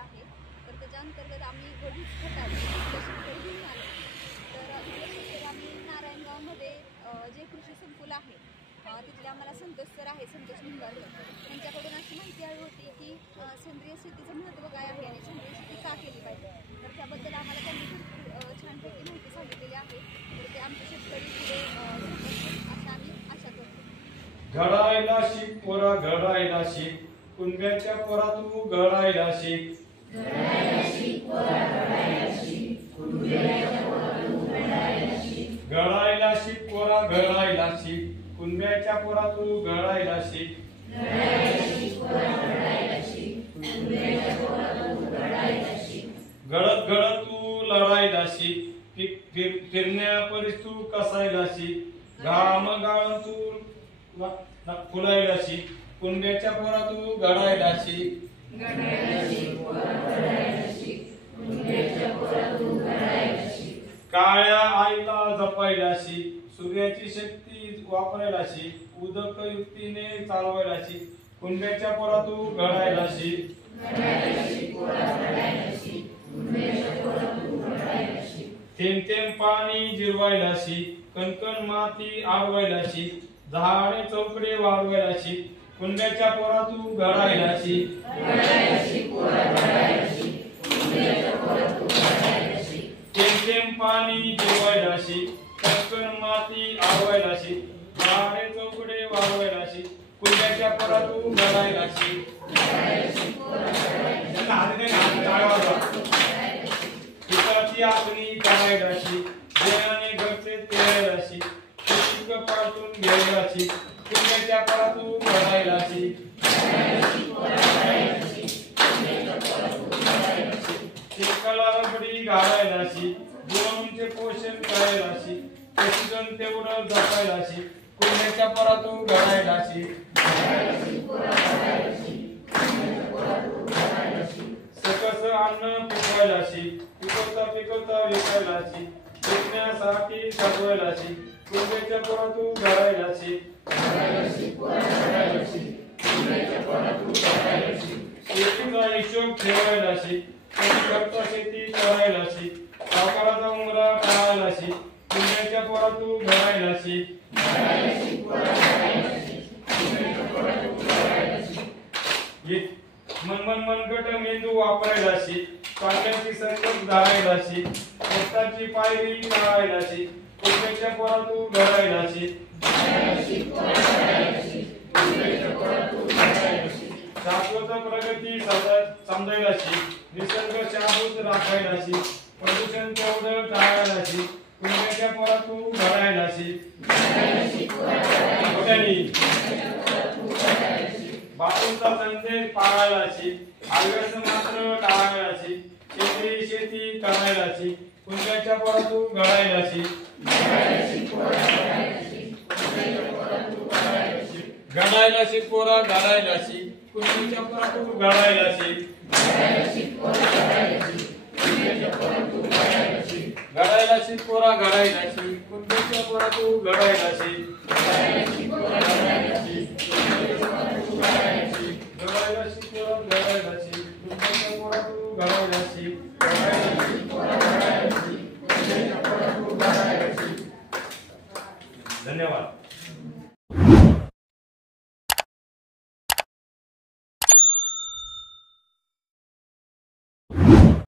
आहे. तर त्याच्या अंतर्गत आम्ही वडील खताचे शेतकरी घेऊन आलो. तर इथले शेतकरी आम्ही नारायणगावमध्ये जे कृषी संकुल आहे तिथले आम्हाला संतोष सर आहे, संतोष निंबाळकर, त्यांच्याकडून अशी माहिती हवी होती की सेंद्रिय शेतीचं महत्त्व काय आहे आणि सेंद्रिय शेती का केली पाहिजे. तर त्याबद्दल आम्हाला त्यांनी भरपूर छानपैकी माहिती सांगितलेली आहे. तर ते आमचे शेतकरी पुढे असं आम्ही आशा करतो. घडायला शिक पोरा घडायला शिक, कुणब्याच्या पोरा तू घडायला शिक. घडायला शिक पोरा घडायला शिक, कुणब्याच्या पोरा तू घडायला शिक. घडायला शिक पोरा घडायला शिक, कुणब्याच्या पोरा तू घडायला शिक. घडायला शिक पोरा घडायला शिक, कुणब्याच्या पोरा तू घडायला शिक. घडत घडत तू लढायला शिक, फिरण्या परीस तू कसायला शिक. घाम गाळून तू फुलायला शिक, कुणब्याच्या पोरा तू घडायला शिक. घडायला शिक पोरा घडायला शिक, कुणब्याच्या पोरा तू घडायला शिक. काळ्या आईला जपायला शिक, सूर्याची शक्ती वापरायला शिक. उदक युक्तीने चालवायला शिक, कुणब्याच्या पोरा तू घडायला शिक. घडायला शिक पोरा घडायला शिक, कुणब्याच्या पोरा तू घडायला शिक. थेंब थेंब पाणी जिरवायला शिक, कणकण माती आडवायला शिक. झाडे चौकडे वाढवायला शिक, कुणब्याच्या पोरा तू घडायला शिक. घडायला शिक पोरा घडायला शिक, कुणब्याच्या पोरा तू घडायला शिक. थेंब थेंब पाणी जिरवायला शिक, कणकण माती आडवायला शिक. झाडे चौकडे वाढवायला शिक, कुणब्याच्या पोरा तू घडायला शिक. घडायला शिक पोरा घडायला शिक, पिकाची आखणी करायला शिक. देवाने घरचे पेरायला शिक, पीक पाठून घ्यायला शिक. कुणब्याच्या पोरा तू घडायला शिक. घडायला शिक पोरा घडायला शिक, कुणब्याच्या पोरा तू घडायला शिक. शेताला रबडी घालायला शिक, गुरांचे पोषण करायला शिक. पशुधन तेवढं जपायला शिक, कुणब्याच्या पोरा तू घडायला शिक. घडायला शिक पोरा घडायला शिक, कुणब्याच्या पोरा तू घडायला शिक. सकस अन्न पिकवायला शिक, पिकवता पिकवता विकायला शिक. विकण्यासाठी साठवायला शिक, कुणब्याच्या पोरा तू घडायला शिक. घडायला शिक पोरा घडायला शिक, कुणब्याच्या पोरा तू घडायला शिक. शेतीचा हिशोब ठेवायला शिक, कधी करता शेती करायला शिक. सावकाराचा उमरा टाळायला शिक, कुणब्याच्या पोरा तू घडायला शिक. घडायला शिक पोरा घडायला शिक, कुणब्याच्या पोरा तू घडायला शिक. मनगट मेंदू वापरायला शिक, कांद्याची संकट धरायला शिक. रक्ताची पायरी टाळायला शिक, कुणब्याच्या पोरा तू घडायला शिक. घडायला शिक पोरा घडायला शिक, कुणब्याच्या पोरा तू घडायला शिक. शाश्वत प्रगती समजायला शिक, निसर्ग शाबूत राखायला शिक. प्रदूषण तेवढं टाळायला शिक, कुणब्याच्या पोरा तू घडायला शिक. घडायला शिक पोरा घडायला शिक, कुणब्याच्या पोरा तू घडायला शिक. बापूंचा संदेश पाळायला शिक, आळव्याचं मात्र टाळायला शिक. सेंद्रिय शेती करायला शिक, कुणब्याच्या पोरा तू घडायला शिक. घडायला शिक पोरा घडायला शिक, कुणब्याच्या पोरा तू घडायला शिक. घडायला शिक पोरा घडायला शिक, कुणब्याच्या पोरा तू घडायला शिक. घडायला शिक पोरा घडायला शिक, कुणब्याच्या पोरा तू घडायला शिक. घडायला शिक पोरा घडायला शिक, कुणब्याच्या पोरा तू घडायला शिक. घडायला शिक पोरा घडायला शिक, कुणब्याच्या पोरा तू घडायला शिक. घडायला शिक पोरा घडायला शिक, कुणब्याच्या पोरा तू घडायला शिक. घडायला शिक पोरा घडायला शिक, कुणब्याच्या पोरा तू घडायला शिक. धन्यवाद.